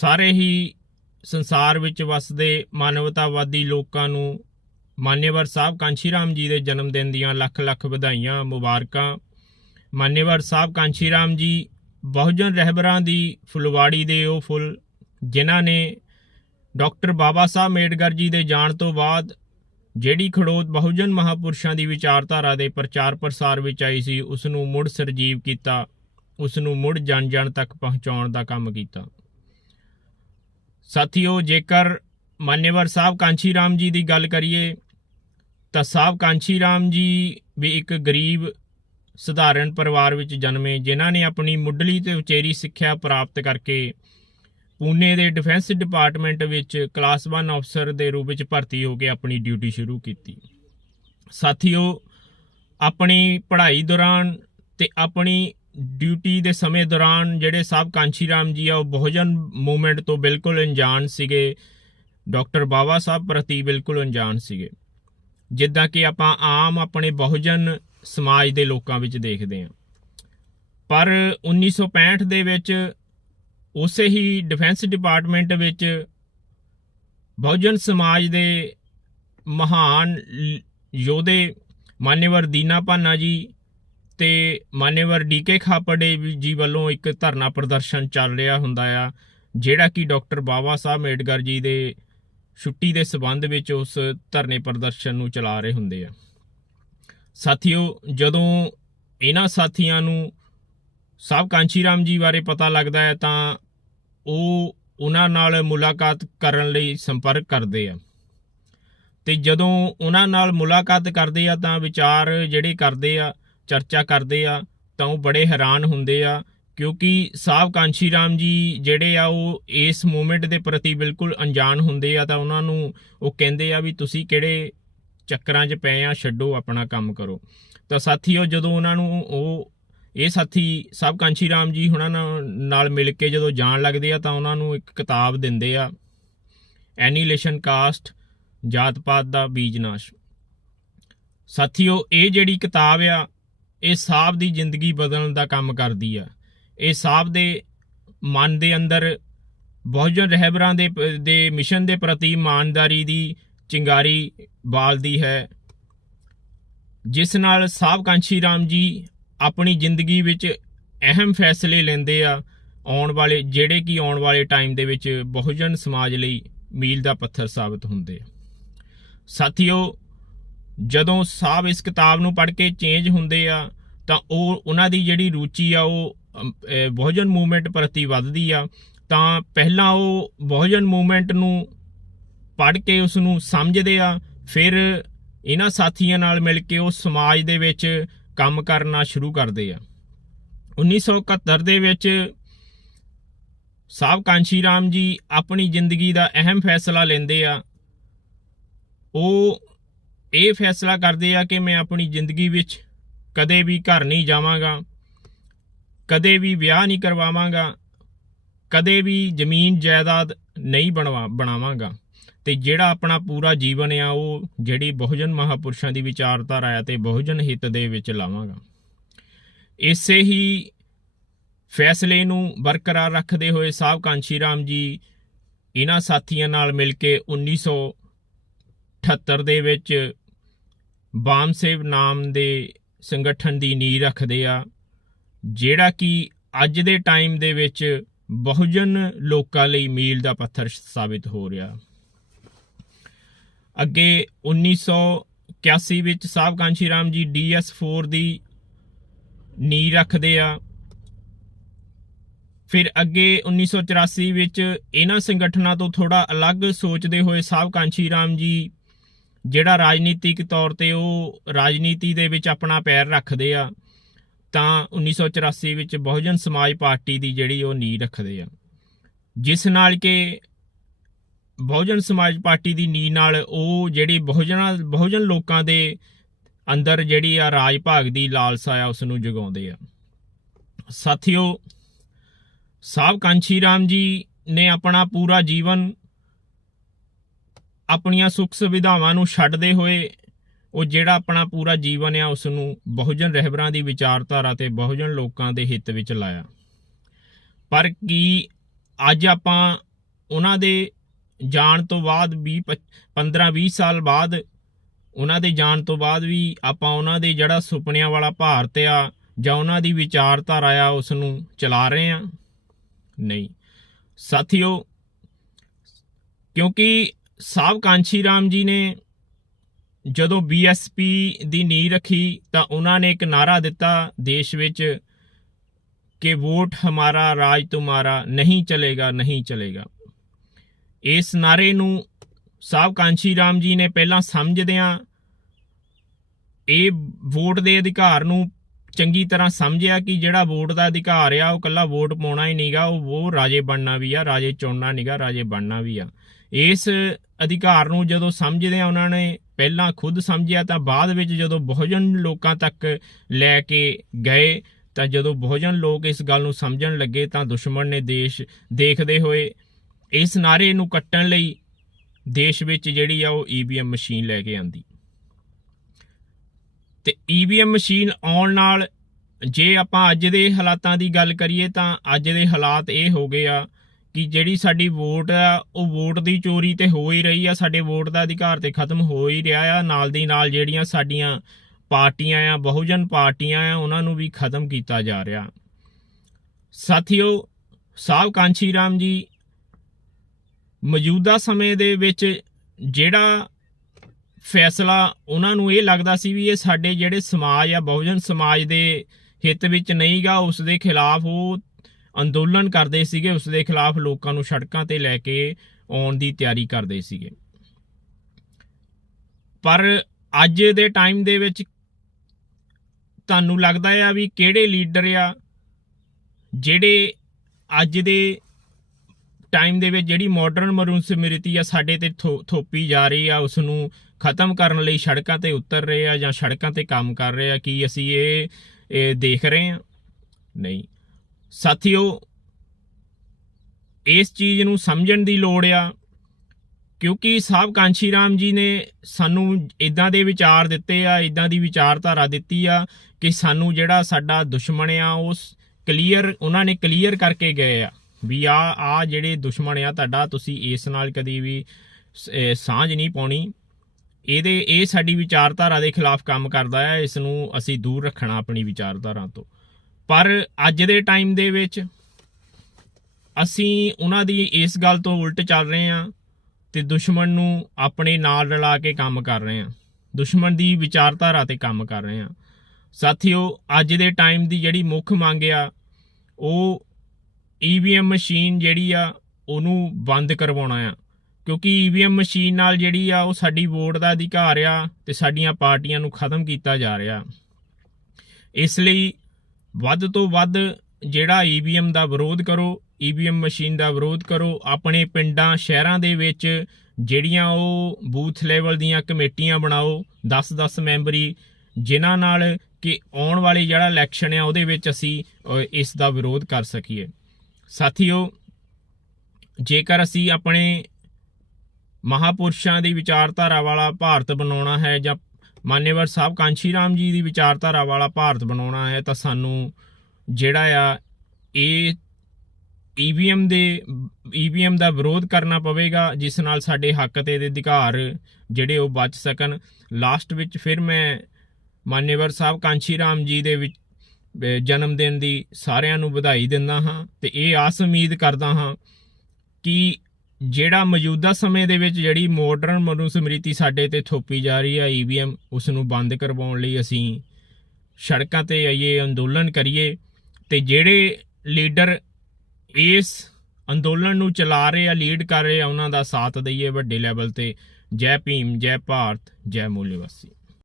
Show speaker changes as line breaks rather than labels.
ਸਾਰੇ ਹੀ ਸੰਸਾਰ ਵਿੱਚ ਵਸਦੇ ਮਾਨਵਤਾਵਾਦੀ ਲੋਕਾਂ ਨੂੰ ਮਾਨੇਵਰ ਸਾਹਿਬ ਕਾਂਸ਼ੀ ਰਾਮ ਜੀ ਦੇ ਜਨਮ ਦਿਨ ਦੀਆਂ ਲੱਖ ਲੱਖ ਵਧਾਈਆਂ, ਮੁਬਾਰਕਾਂ। ਮਾਨੇਵਰ ਸਾਹਿਬ ਕਾਂਸ਼ੀ ਰਾਮ ਜੀ ਬਹੁਜਨ ਰਹਿਬਰਾਂ ਦੀ ਫੁਲਵਾੜੀ ਦੇ ਉਹ ਫੁੱਲ, ਜਿਨ੍ਹਾਂ ਨੇ ਡਾਕਟਰ ਬਾਬਾ ਸਾਹਿਬ ਅੰਬੇਡਕਰ ਜੀ ਦੇ ਜਾਣ ਤੋਂ ਬਾਅਦ ਜਿਹੜੀ ਖੜੋਤ ਬਹੁਜਨ ਮਹਾਪੁਰਸ਼ਾਂ ਦੀ ਵਿਚਾਰਧਾਰਾ ਦੇ ਪ੍ਰਚਾਰ ਪ੍ਰਸਾਰ ਵਿੱਚ ਆਈ ਸੀ ਉਸ ਨੂੰ ਮੁੜ ਸਰਜੀਵ ਕੀਤਾ ਉਸ ਨੂੰ ਮੁੜ ਜਨ ਜਨ ਤੱਕ ਪਹੁੰਚਾਉਣ ਦਾ ਕੰਮ ਕੀਤਾ। ਸਾਥੀਓ, ਜੇਕਰ ਮਾਨਯਵਰ ਸਾਹਿਬ ਕਾਂਚੀ ਰਾਮ ਜੀ ਦੀ ਗੱਲ ਕਰੀਏ, ਤਾਂ ਸਾਹਿਬ ਕਾਂਚੀ ਰਾਮ ਜੀ ਵੀ ਇੱਕ ਗਰੀਬ, ਸਧਾਰਨ ਪਰਿਵਾਰ ਵਿੱਚ ਜਨਮੇ, ਜਿਨ੍ਹਾਂ ਨੇ ਆਪਣੀ ਮੁੱਢਲੀ ਤੇ ਉਚੇਰੀ ਸਿੱਖਿਆ ਪ੍ਰਾਪਤ ਕਰਕੇ ਪੂਨੇ ਦੇ ਡਿਫੈਂਸ ਡਿਪਾਰਟਮੈਂਟ ਵਿੱਚ ਕਲਾਸ 1 ਅਫਸਰ ਦੇ ਰੂਪ ਵਿੱਚ ਭਰਤੀ ਹੋ ਕੇ ਆਪਣੀ ਡਿਊਟੀ ਸ਼ੁਰੂ ਕੀਤੀ। ਸਾਥੀਓ, ਆਪਣੀ ਪੜ੍ਹਾਈ ਦੌਰਾਨ ਤੇ ਆਪਣੀ ਡਿਊਟੀ ਦੇ ਸਮੇਂ ਦੌਰਾਨ ਜਿਹੜੇ ਸਾਹਿਬ ਕਾਂਚੀ ਰਾਮ ਜੀ ਆ, ਉਹ ਬਹੁਜਨ ਮੂਵਮੈਂਟ ਤੋਂ ਬਿਲਕੁਲ ਅਣਜਾਣ ਸੀਗੇ। ਡਾਕਟਰ ਬਾਬਾ ਸਾਹਿਬ ਪ੍ਰਤੀ ਬਿਲਕੁਲ ਅਣਜਾਣ ਸੀਗੇ। ਜਿੱਦਾਂ ਕਿ ਆਪਾਂ ਆਮ ਆਪਣੇ ਬਹੁਜਨ ਸਮਾਜ ਦੇ ਲੋਕਾਂ ਵਿੱਚ ਦੇਖਦੇ ਹਾਂ। ਪਰ 1965 ਦੇ ਵਿੱਚ ਉਸੇ ਹੀ ਡਿਫੈਂਸ ਡਿਪਾਰਟਮੈਂਟ ਵਿੱਚ ਬਹੁਜਨ ਸਮਾਜ ਦੇ ਮਹਾਨ ਯੋਧੇ ਮਾਨਯਵਰ ਦੀਨਾ ਭਾਨਾ ਜੀ ਤੇ ਮਾਨਯਵਰ ਡੀਕੇ ਖਾਪੜੇ ਵੀ ਜੀ ਵੱਲੋਂ ਇੱਕ ਧਰਨਾ ਪ੍ਰਦਰਸ਼ਨ ਚੱਲ ਰਿਹਾ ਹੁੰਦਾ ਆ, ਜਿਹੜਾ ਕਿ ਡਾਕਟਰ ਬਾਬਾ ਸਾਹਿਬ ਅੰਬੇਡਕਰ ਜੀ ਦੇ ਛੁੱਟੀ ਦੇ ਸਬੰਧ ਵਿੱਚ ਉਸ ਧਰਨੇ ਪ੍ਰਦਰਸ਼ਨ ਨੂੰ ਚਲਾ ਰਹੇ ਹੁੰਦੇ ਆ। ਸਾਥੀਓ, ਜਦੋਂ ਇਹਨਾਂ ਸਾਥੀਆਂ ਨੂੰ ਸਾਹਿਬ ਕਾਂਚੀ ਰਾਮ ਜੀ ਬਾਰੇ ਪਤਾ ਲੱਗਦਾ ਹੈ, ਤਾਂ ਉਹ ਉਹਨਾਂ ਨਾਲ ਮੁਲਾਕਾਤ ਕਰਨ ਲਈ ਸੰਪਰਕ ਕਰਦੇ ਆ। ਤੇ ਜਦੋਂ ਉਹਨਾਂ ਨਾਲ ਮੁਲਾਕਾਤ ਕਰਦੇ ਆ, ਤਾਂ ਵਿਚਾਰ ਜਿਹੜੇ ਕਰਦੇ ਆ ਚਰਚਾ ਕਰਦੇ ਆ, ਤਾਂ ਉਹ ਬੜੇ ਹੈਰਾਨ ਹੁੰਦੇ ਆ, ਕਿਉਂਕਿ ਸਾਹਿਬ ਕਾਂਸ਼ੀ ਰਾਮ ਜੀ ਜਿਹੜੇ ਆ, ਉਹ ਇਸ ਮੂਵਮੈਂਟ ਦੇ ਪ੍ਰਤੀ ਬਿਲਕੁਲ ਅਣਜਾਣ ਹੁੰਦੇ ਆ, ਤਾਂ ਉਹਨਾਂ ਨੂੰ ਉਹ ਕਹਿੰਦੇ ਆ ਵੀ ਤੁਸੀਂ ਕਿਹੜੇ ਚੱਕਰਾਂ 'ਚ ਪਏ ਆ, ਛੱਡੋ ਆਪਣਾ ਕੰਮ ਕਰੋ। ਤਾਂ ਸਾਥੀਓ, ਜਦੋਂ ਉਹਨਾਂ ਨੂੰ ਉਹ, ਇਹ ਸਾਥੀ ਸਾਹਿਬ ਕਾਂਸ਼ੀ ਰਾਮ ਜੀ ਹੁਣਾਂ ਨਾਲ ਮਿਲ ਕੇ ਜਦੋਂ ਜਾਣ ਲੱਗਦੇ ਆ, ਤਾਂ ਉਹਨਾਂ ਨੂੰ ਇੱਕ ਕਿਤਾਬ ਦਿੰਦੇ ਆ ਐਨੀਲੇਸ਼ਨ ਕਾਸਟ ਜਾਤ ਪਾਤ ਦਾ ਬੀਜ ਨਾਸ਼। ਸਾਥੀਓ, ਇਹ ਜਿਹੜੀ ਕਿਤਾਬ ਆ ਇਹ ਸਾਹਿਬ ਦੀ ਜ਼ਿੰਦਗੀ ਬਦਲਣ ਦਾ ਕੰਮ ਕਰਦੀ ਆ। ਇਹ ਸਾਹਿਬ ਦੇ ਮਨ ਦੇ ਅੰਦਰ ਬਹੁਜਨ ਰਹਿਬਰਾਂ ਦੇ ਦੇ ਮਿਸ਼ਨ ਦੇ ਪ੍ਰਤੀ ਇਮਾਨਦਾਰੀ ਦੀ ਚਿੰਗਾਰੀ ਬਾਲਦੀ ਹੈ। ਜਿਸ ਨਾਲ ਸਾਹਿਬ ਕਾਂਸ਼ੀ ਰਾਮ ਜੀ ਆਪਣੀ ਜ਼ਿੰਦਗੀ ਵਿੱਚ ਅਹਿਮ ਫੈਸਲੇ ਲੈਂਦੇ ਆ ਆਉਣ ਵਾਲੇ, ਜਿਹੜੇ ਕਿ ਆਉਣ ਵਾਲੇ ਟਾਈਮ ਦੇ ਵਿੱਚ ਬਹੁਜਨ ਸਮਾਜ ਲਈ ਮੀਲ ਦਾ ਪੱਥਰ ਸਾਬਤ ਹੁੰਦੇ ਆ। ਸਾਥੀਓ ਜਦੋਂ ਸਾਹਿਬ ਇਸ ਕਿਤਾਬ ਨੂੰ ਪੜ੍ਹ ਕੇ ਚੇਂਜ ਹੁੰਦੇ ਆ, ਤਾਂ ਉਹ ਉਹਨਾਂ ਦੀ ਜਿਹੜੀ ਰੁਚੀ ਆ, ਉਹ ਬਹੁਜਨ ਮੂਵਮੈਂਟ ਪ੍ਰਤੀ ਵੱਧਦੀ ਆ, ਤਾਂ ਪਹਿਲਾਂ ਉਹ ਬਹੁਜਨ ਮੂਵਮੈਂਟ ਨੂੰ ਪੜ੍ਹ ਕੇ ਉਸ ਨੂੰ ਸਮਝਦੇ ਆ, ਫਿਰ ਇਹਨਾਂ ਸਾਥੀਆਂ ਨਾਲ ਮਿਲ ਕੇ ਉਹ ਸਮਾਜ ਦੇ ਵਿੱਚ ਕੰਮ ਕਰਨਾ ਸ਼ੁਰੂ ਕਰਦੇ ਆ। 1971 ਦੇ ਵਿੱਚ ਸਾਹਿਬ ਕਾਂਸ਼ੀ ਰਾਮ ਜੀ ਆਪਣੀ ਜ਼ਿੰਦਗੀ ਦਾ ਅਹਿਮ ਫੈਸਲਾ ਲੈਂਦੇ ਆ। ਉਹ ਇਹ ਫੈਸਲਾ ਕਰਦੇ ਆ ਕਿ ਮੈਂ ਆਪਣੀ ਜ਼ਿੰਦਗੀ ਵਿੱਚ ਕਦੇ ਵੀ ਘਰ ਨਹੀਂ ਜਾਵਾਂਗਾ, ਕਦੇ ਵੀ ਵਿਆਹ ਨਹੀਂ ਕਰਵਾਵਾਂਗਾ, ਕਦੇ ਵੀ ਜ਼ਮੀਨ ਜਾਇਦਾਦ ਨਹੀਂ ਬਣਵਾ, ਬਣਾਵਾਂਗਾ। ਤੇ ਜਿਹੜਾ ਆਪਣਾ ਪੂਰਾ ਜੀਵਨ ਆ, ਉਹ ਜਿਹੜੀ ਬਹੁਜਨ ਮਹਾਪੁਰਸ਼ਾਂ ਦੀ ਵਿਚਾਰਧਾਰਾ ਆ ਤੇ ਬਹੁਜਨ ਹਿੱਤ ਦੇ ਵਿੱਚ ਲਾਵਾਂਗਾ। ਇਸੇ ਹੀ ਫੈਸਲੇ ਨੂੰ ਬਰਕਰਾਰ ਰੱਖਦੇ ਹੋਏ ਸਾਹਿਬ ਕਾਂਸ਼ੀ ਰਾਮ ਜੀ ਇਹਨਾਂ ਸਾਥੀਆਂ ਨਾਲ ਮਿਲ ਕੇ 1978 ਦੇ ਵਿੱਚ ਬਾਮਸੇਵ ਨਾਮ ਦੇ ਸੰਗਠਨ ਦੀ ਨੀਂਹ ਰੱਖਦੇ ਆ, ਜਿਹੜਾ ਕਿ ਅੱਜ ਦੇ ਟਾਈਮ ਦੇ ਵਿੱਚ ਬਹੁਜਨ ਲੋਕਾਂ ਲਈ ਮੀਲ ਦਾ ਪੱਥਰ ਸਾਬਿਤ ਹੋ ਰਿਹਾ। ਅੱਗੇ 1981 ਵਿੱਚ ਸਾਹਿਬ ਕਾਂਸ਼ੀ ਰਾਮ ਜੀ DS4 ਦੀ ਨੀਂਹ ਰੱਖਦੇ ਆ। ਫਿਰ ਅੱਗੇ 1984 ਵਿੱਚ ਇਹਨਾਂ ਸੰਗਠਨਾਂ ਤੋਂ ਥੋੜਾ ਅਲੱਗ ਸੋਚਦੇ ਹੋਏ ਸਾਹਿਬ ਕਾਂਸ਼ੀ ਰਾਮ ਜੀ ਜਿਹੜਾ ਰਾਜਨੀਤਿਕ ਤੌਰ ਤੇ ਉਹ ਰਾਜਨੀਤੀ ਦੇ ਵਿੱਚ ਆਪਣਾ ਪੈਰ ਰੱਖਦੇ ਆ, ਤਾਂ 1984 ਵਿੱਚ ਬਹੁਜਨ ਸਮਾਜ ਪਾਰਟੀ ਦੀ ਜਿਹੜੀ ਉਹ ਨੀਂਹ ਰੱਖਦੇ ਆ। ਜਿਸ ਨਾਲ ਕਿ ਬਹੁਜਨ ਸਮਾਜ ਪਾਰਟੀ ਦੀ ਨੀਂਹ ਨਾਲ ਉਹ ਜਿਹੜੀ ਬਹੁਜਨਾਂ, ਬਹੁਜਨ ਲੋਕਾਂ ਦੇ ਅੰਦਰ ਜਿਹੜੀ ਆ ਰਾਜ ਭਾਗ ਦੀ ਲਾਲਸਾ ਆ, ਉਸ ਨੂੰ ਜਗਾਉਂਦੇ ਆ। ਸਾਥੀਓ ਸਾਹਿਬ ਕਾਂਚੀ ਰਾਮ ਜੀ ਨੇ ਆਪਣਾ ਪੂਰਾ ਜੀਵਨ ਆਪਣੀਆਂ ਸੁੱਖ ਸੁਵਿਧਾਵਾਂ ਨੂੰ ਛੱਡਦੇ ਹੋਏ ਉਹ ਜਿਹੜਾ ਆਪਣਾ ਪੂਰਾ ਜੀਵਨ ਆ ਉਸ ਨੂੰ ਬਹੁਜਨ ਰਹਿਬਰਾਂ ਦੀ ਵਿਚਾਰਧਾਰਾ ਤੇ ਬਹੁਜਨ ਲੋਕਾਂ ਦੇ ਹਿੱਤ ਵਿੱਚ ਲਾਇਆ। ਪਰ ਕੀ ਅੱਜ ਆਪਾਂ ਉਹਨਾਂ ਦੇ ਜਾਣ ਤੋਂ ਬਾਅਦ 20 15 20 ਸਾਲ ਬਾਅਦ ਉਹਨਾਂ ਦੇ ਜਾਣ ਤੋਂ ਬਾਅਦ ਵੀ ਆਪਾਂ ਉਹਨਾਂ ਦੇ ਜਿਹੜਾ ਸੁਪਨਿਆਂ ਵਾਲਾ ਭਾਰਤ ਆ ਜਾਂ ਉਹਨਾਂ ਦੀ ਵਿਚਾਰਧਾਰਾ ਆ ਉਸ ਨੂੰ ਚਲਾ ਰਹੇ ਆ? ਨਹੀਂ। ਸਾਥੀਓ, ਕਿਉਂਕਿ ਸਾਹਿਬ ਕਾਂਸ਼ੀ ਰਾਮ ਜੀ ਨੇ ਜਦੋਂ ਬੀਐਸਪੀ ਦੀ ਨੀਂਹ ਰੱਖੀ ਤਾਂ ਉਹਨਾਂ ਨੇ ਇੱਕ ਨਾਰਾ ਦਿੱਤਾ ਦੇਸ਼ ਵਿੱਚ ਕਿ ਵੋਟ ਹਮਾਰਾ ਰਾਜ ਤੁਮਾਰਾ ਨਹੀਂ ਚਲੇਗਾ ਨਹੀਂ ਚਲੇਗਾ। ਇਸ ਨਾਰੇ ਨੂੰ ਸਾਹਿਬ ਕਾਂਸ਼ੀ ਰਾਮ ਜੀ ਨੇ ਪਹਿਲਾਂ ਸਮਝਦਿਆਂ ਇਹ ਵੋਟ ਦੇ ਅਧਿਕਾਰ ਨੂੰ ਚੰਗੀ ਤਰ੍ਹਾਂ ਸਮਝਿਆ ਕਿ ਜਿਹੜਾ ਵੋਟ ਦਾ ਅਧਿਕਾਰ ਆ, ਉਹ ਕੱਲਾ ਵੋਟ ਪਾਉਣਾ ਹੀ ਨਹੀਂਗਾ ਉਹ ਉਹ ਰਾਜੇ ਬਣਨਾ ਵੀ ਆ, ਰਾਜੇ ਚੁਣਨਾ ਨਹੀਂਗਾ ਰਾਜੇ ਬਣਨਾ ਵੀ ਆ। ਇਸ ਅਧਿਕਾਰ ਨੂੰ ਜਦੋਂ ਸਮਝਦੇ ਆ, ਉਹਨਾਂ ਨੇ ਪਹਿਲਾਂ ਖੁਦ ਸਮਝਿਆ, ਤਾਂ ਬਾਅਦ ਵਿੱਚ ਜਦੋਂ ਬਹੁਜਨ ਲੋਕਾਂ ਤੱਕ ਲੈ ਕੇ ਗਏ, ਤਾਂ ਜਦੋਂ ਬਹੁਜਨ ਲੋਕ ਇਸ ਗੱਲ ਨੂੰ ਸਮਝਣ ਲੱਗੇ, ਤਾਂ ਦੁਸ਼ਮਣ ਨੇ ਦੇਸ਼ ਦੇਖਦੇ ਹੋਏ ਇਸ ਨਾਰੇ ਨੂੰ ਕੱਟਣ ਲਈ ਦੇਸ਼ ਵਿੱਚ ਜਿਹੜੀ ਆ, ਉਹ ਈਵੀਐਮ ਮਸ਼ੀਨ ਲੈ ਕੇ ਆਂਦੀ। ਤੇ ਈਵੀਐਮ ਮਸ਼ੀਨ ਆਉਣ ਨਾਲ ਜੇ ਆਪਾਂ ਅੱਜ ਦੇ ਹਾਲਾਤਾਂ ਦੀ ਗੱਲ ਕਰੀਏ, ਤਾਂ ਅੱਜ ਦੇ ਹਾਲਾਤ ਇਹ ਹੋ ਗਏ ਆ ਕਿ ਜਿਹੜੀ ਸਾਡੀ ਵੋਟ ਆ, ਉਹ ਵੋਟ ਦੀ ਚੋਰੀ ਤੇ ਹੋ ਹੀ ਰਹੀ ਆ, ਸਾਡੇ ਵੋਟ ਦਾ ਅਧਿਕਾਰ ਤੇ ਖਤਮ ਹੋ ਹੀ ਰਿਹਾ ਆ। ਨਾਲ ਦੀ ਨਾਲ ਜਿਹੜੀਆਂ ਸਾਡੀਆਂ ਪਾਰਟੀਆਂ ਆ, ਬਹੁਜਨ ਪਾਰਟੀਆਂ ਆ, ਉਹਨਾਂ ਨੂੰ ਵੀ ਖਤਮ ਕੀਤਾ ਜਾ ਰਿਹਾ। ਸਾਥੀਓ, ਸਾਹਿਬ ਕਾਂਸ਼ੀ ਰਾਮ ਜੀ, ਮੌਜੂਦਾ ਸਮੇਂ ਦੇ ਵਿੱਚ ਜਿਹੜਾ ਫੈਸਲਾ ਉਹਨਾਂ ਨੂੰ ਇਹ ਲੱਗਦਾ ਸੀ ਵੀ ਇਹ ਸਾਡੇ ਜਿਹੜੇ ਸਮਾਜ ਆ, ਬਹੁਜਨ ਸਮਾਜ ਦੇ ਹਿੱਤ ਵਿੱਚ ਨਹੀਂਗਾ, ਉਸ ਦੇ ਖਿਲਾਫ ਉਹ ਅੰਦੋਲਨ ਕਰਦੇ ਸੀਗੇ ਉਸ ਦੇ ਖਿਲਾਫ ਲੋਕਾਂ ਨੂੰ ਸੜਕਾਂ ਤੇ ਲੈ ਕੇ ਆਉਣ ਦੀ ਤਿਆਰੀ ਕਰਦੇ ਸੀਗੇ। ਪਰ ਅੱਜ ਦੇ ਟਾਈਮ ਦੇ ਵਿੱਚ ਤੁਹਾਨੂੰ ਲੱਗਦਾ ਆ ਵੀ ਕਿਹੜੇ ਲੀਡਰ ਆ, ਜਿਹੜੇ ਅੱਜ ਦੇ ਟਾਈਮ ਦੇ ਵਿੱਚ ਜਿਹੜੀ ਮਾਡਰਨ ਮਰੂਨ ਸਮ੍ਰਿਤੀ ਆ, ਸਾਡੇ ਤੇ ਥੋ- ਥੋਪੀ ਜਾ ਰਹੀ ਆ ਉਸ ਨੂੰ ਖਤਮ ਕਰਨ ਲਈ ਸੜਕਾਂ ਤੇ ਉਤਰ ਰਹੇ ਆ ਜਾਂ ਸੜਕਾਂ ਤੇ ਕੰਮ ਕਰ ਰਹੇ ਆ, ਕੀ ਅਸੀਂ ਇਹ ਇਹ ਦੇਖ ਰਹੇ ਆ? ਨਹੀਂ। ਸਾਥੀਓ, ਇਸ ਚੀਜ਼ ਨੂੰ ਸਮਝਣ ਦੀ ਲੋੜ ਆ, ਕਿਉਂਕਿ ਸਾਹਿਬ ਕਾਂਸ਼ੀ ਰਾਮ ਜੀ ਨੇ ਸਾਨੂੰ ਇਦਾਂ ਦੇ ਵਿਚਾਰ ਦਿੱਤੇ ਆ ਇਦਾਂ ਦੀ ਵਿਚਾਰਧਾਰਾ ਦਿੱਤੀ ਆ ਕਿ ਸਾਨੂੰ ਜਿਹੜਾ ਸਾਡਾ ਦੁਸ਼ਮਣ ਆ ਉਸ ਕਲੀਅਰ, ਉਹਨਾਂ ਨੇ ਕਲੀਅਰ ਕਰਕੇ ਗਏ ਆ ਵੀ ਆ ਆ ਜਿਹੜੇ ਦੁਸ਼ਮਣ ਆ ਤੁਹਾਡਾ, ਤੁਸੀਂ ਇਸ ਨਾਲ ਕਦੀ ਵੀ ਸਾਂਝ ਨਹੀਂ ਪਾਉਣੀ। ਇਹਦੇ, ਇਹ ਸਾਡੀ ਵਿਚਾਰਧਾਰਾ ਦੇ ਖਿਲਾਫ ਕੰਮ ਕਰਦਾ ਹੈ ਇਸ ਨੂੰ ਅਸੀਂ ਦੂਰ ਰੱਖਣਾ ਆਪਣੀ ਵਿਚਾਰਧਾਰਾ ਤੋਂ। ਪਰ ਅੱਜ ਦੇ ਟਾਈਮ ਦੇ ਵਿੱਚ ਅਸੀਂ ਉਹਨਾਂ ਦੀ ਇਸ ਗੱਲ ਤੋਂ ਉਲਟ ਚੱਲ ਰਹੇ ਹਾਂ ਤੇ ਦੁਸ਼ਮਣ ਨੂੰ ਆਪਣੇ ਨਾਲ ਰਲਾ ਕੇ ਕੰਮ ਕਰ ਰਹੇ ਹਾਂ। ਦੁਸ਼ਮਣ ਦੀ ਵਿਚਾਰਧਾਰਾ ਤੇ ਕੰਮ ਕਰ ਰਹੇ ਹਾਂ। ਸਾਥੀਓ, ਅੱਜ ਦੇ ਟਾਈਮ ਦੀ ਜਿਹੜੀ ਮੁੱਖ ਮੰਗ ਆ, ਉਹ ਈਵੀਐਮ ਮਸ਼ੀਨ ਜਿਹੜੀ ਆ, ਉਹਨੂੰ ਬੰਦ ਕਰਵਾਉਣਾ ਆ। ਕਿਉਂਕਿ ਈਵੀਐਮ ਮਸ਼ੀਨ ਨਾਲ ਜਿਹੜੀ ਆ, ਉਹ ਸਾਡੀ ਵੋਟ ਦਾ ਅਧਿਕਾਰ ਆ ਤੇ ਸਾਡੀਆਂ ਪਾਰਟੀਆਂ ਨੂੰ ਖਤਮ ਕੀਤਾ ਜਾ ਰਿਹਾ। ਇਸ ਲਈ ਵੱਧ ਤੋਂ ਵੱਧ ਜਿਹੜਾ ਈਵੀਐਮ ਦਾ ਵਿਰੋਧ ਕਰੋ ਈਵੀਐਮ ਮਸ਼ੀਨ ਦਾ ਵਿਰੋਧ ਕਰੋ, ਆਪਣੇ ਪਿੰਡਾਂ, ਸ਼ਹਿਰਾਂ ਦੇ ਵਿੱਚ ਜਿਹੜੀਆਂ ਉਹ ਬੂਥ ਲੈਵਲ ਦੀਆਂ ਕਮੇਟੀਆਂ ਬਣਾਓ 10-10 ਮੈਂਬਰੀ, ਜਿਨ੍ਹਾਂ ਨਾਲ ਕਿ ਆਉਣ ਵਾਲੀ ਜਿਹੜਾ ਇਲੈਕਸ਼ਨ ਆ ਉਹਦੇ ਵਿੱਚ ਅਸੀਂ ਇਸ ਦਾ ਵਿਰੋਧ ਕਰ ਸਕੀਏ। ਸਾਥੀਓ, ਜੇਕਰ ਅਸੀਂ ਆਪਣੇ ਮਹਾਪੁਰਸ਼ਾਂ ਦੀ ਵਿਚਾਰਧਾਰਾ ਵਾਲਾ ਭਾਰਤ ਬਣਾਉਣਾ ਹੈ ਜਾਂ ਮਾਨੇਵਰ ਸਾਹਿਬ, ਕਾਂਸ਼ੀ ਰਾਮ ਜੀ ਦੀ ਵਿਚਾਰਧਾਰਾ ਵਾਲਾ ਭਾਰਤ ਬਣਾਉਣਾ ਹੈ ਤਾਂ ਸਾਨੂੰ ਜਿਹੜਾ ਆ, ਇਹ ਈਵੀਐਮ ਦੇ ਈਵੀਐਮ ਦਾ ਵਿਰੋਧ ਕਰਨਾ ਪਵੇਗਾ, ਜਿਸ ਨਾਲ ਸਾਡੇ ਹੱਕ ਤੇ ਦੇ ਅਧਿਕਾਰ ਜਿਹੜੇ ਉਹ ਬਚ ਸਕਣ। ਲਾਸਟ ਵਿੱਚ ਫਿਰ ਮੈਂ ਮਾਨੇਵਰ ਸਾਹਿਬ, ਕਾਂਸ਼ੀ ਰਾਮ ਜੀ ਦੇ ਵਿੱਚ ਜਨਮ ਦਿਨ ਦੀ ਸਾਰਿਆਂ ਨੂੰ ਵਧਾਈ ਦਿੰਦਾ ਹਾਂ ਤੇ ਇਹ ਆਸ ਉਮੀਦ ਕਰਦਾ ਹਾਂ ਕਿ ਜਿਹੜਾ ਮੌਜੂਦਾ ਸਮੇਂ ਦੇ ਵਿੱਚ ਜਿਹੜੀ ਮਾਡਰਨ ਮਨੁਸਮ੍ਰਿਤੀ ਸਾਡੇ ਤੇ ਥੋਪੀ ਜਾ ਰਹੀ ਹੈ ਈਵੀਐਮ ਉਸ ਨੂੰ ਬੰਦ ਕਰਵਾਉਣ ਲਈ ਅਸੀਂ ਸੜਕਾਂ ਤੇ ਆਈਏ, ਅੰਦੋਲਨ ਕਰੀਏ ਤੇ ਜਿਹੜੇ ਲੀਡਰ ਇਸ ਅੰਦੋਲਨ ਨੂੰ ਚਲਾ ਰਹੇ ਆ ਲੀਡ ਕਰ ਰਹੇ ਆ, ਉਹਨਾਂ ਦਾ ਸਾਥ ਦਈਏ ਵੱਡੇ ਲੈਵਲ ਤੇ। ਜੈ ਭੀਮ, ਜੈ ਭਾਰਤ, ਜੈ ਮੂਲ ਨਿਵਾਸੀ